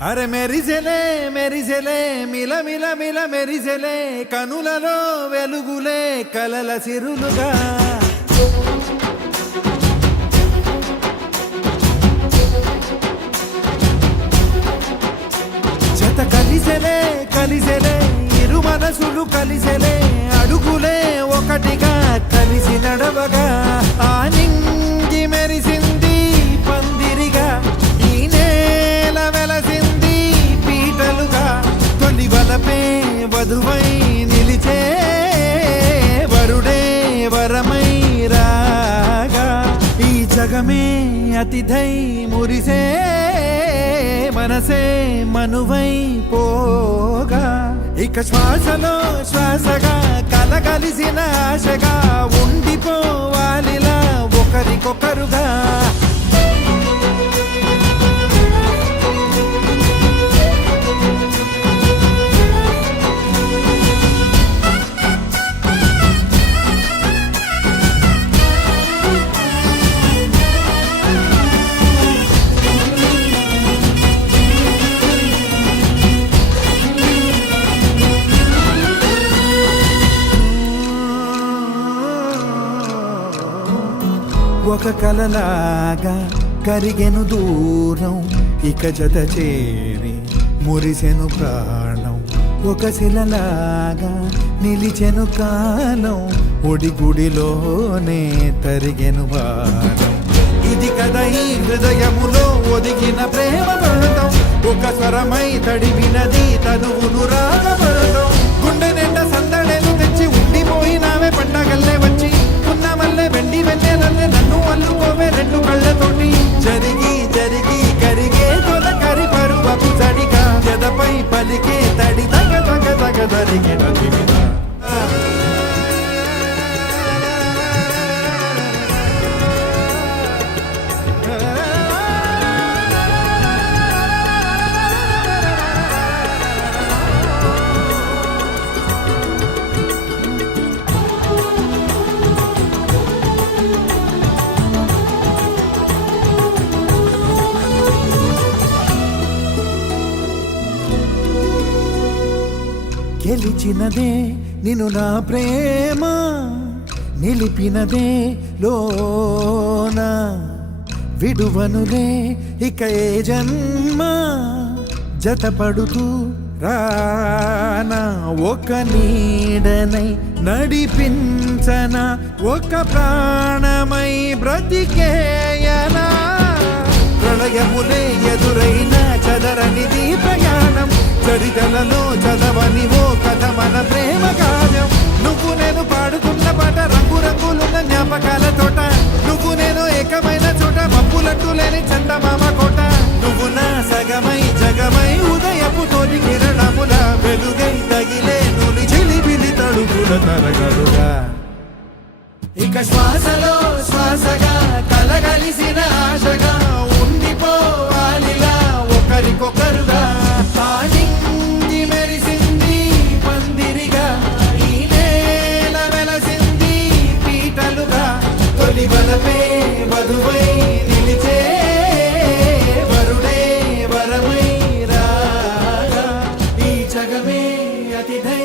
అరే మెరిసెలే మెరిసెలే మిల మిల మిల మెరిసెలే కనులలో వెలుగులే కలల సిరులుగా జత కలిసెలే కలిసెలే ఇరు మనసులు కలిసెలే అడుగులే ఒకటిగా కలిసి నడవగా ఆ నింగి మెరిసింది పందిరిగా ఈ నేల వెలసింది పీటలుగా తొలి వలపే వధువై నిలిచే వరుడే వరమై రాగా ఈ జగమే అతిథై మురిసే మనసే మనువై పోగా ఇక శ్వాసలో శ్వాసగా కలగలిసిన ఆశగా ఉండిపోవాలిలా ఒకరికొకరుగా ఒక కలలాగా కరిగెను దూరం ఇక జత చేరి మురిసెను ప్రాణం ఒక శిలలాగా నిలిచెను కాలం ఒడిగుడిలోనే తరిగెను భారం ఇది కదా ఈ హృదయములో ఒదిగిన ప్రేమ పడతాం ఒక స్వరమై తడివినది తనువును రాగపడతాం గుండె నిండా సందడేలు తెచ్చి ఉండిపోయినావే పండగల్లే వచ్చి ఉన్నమల్లే వెండి వెన్నెలల్లే నన్ను అల్లుకోవే రెండు కళ్ళతోటి జరిగి జరిగి కరిగే తొలకరి పరువపు జడిగా జదపై పలికే తడి తగ తగ తగ జరిగిన దివిన గెలిచినదే నిన్ను నా ప్రేమ నిలిపినదే లోన విడువనులే ఇక ఏ జన్మ జతపడుతూ రానా ఒక నీడనై నడిపించన ఒక ప్రాణమై బ్రతికేయనా ప్రళయములే ఎదురైన చదరనిది ప్రయాణం చరితలలో చదవని ఓ కథ మన ప్రేమ కావ్యం నువ్వు నేను పాడుతున్న పాట రంగు రంగులున్న జ్ఞాపకాల తోట నువ్వు నేను ఏకమైన చోట మప్పులట్టు లేని చందమామ కోట నువ్వు నా సగమై జగమై ఉదయపు తోటి కిరణముల వెలుగై తగిలే నులి చిలిబిలి తడుగుల తరగలుగా ఇక శ్వాసలో శ్వాసగా కలగలిసిన ఆశగా ఉండిపోవాలిలా ఒకరికొకరుగా నింగి మెరిసింది పందిరిగా ఈ నేల వెలసింది పీటలుగా తొలి వలపే వధువై నిలిచే వరుడే వరమై రాగా ఈ జగమే అతిథై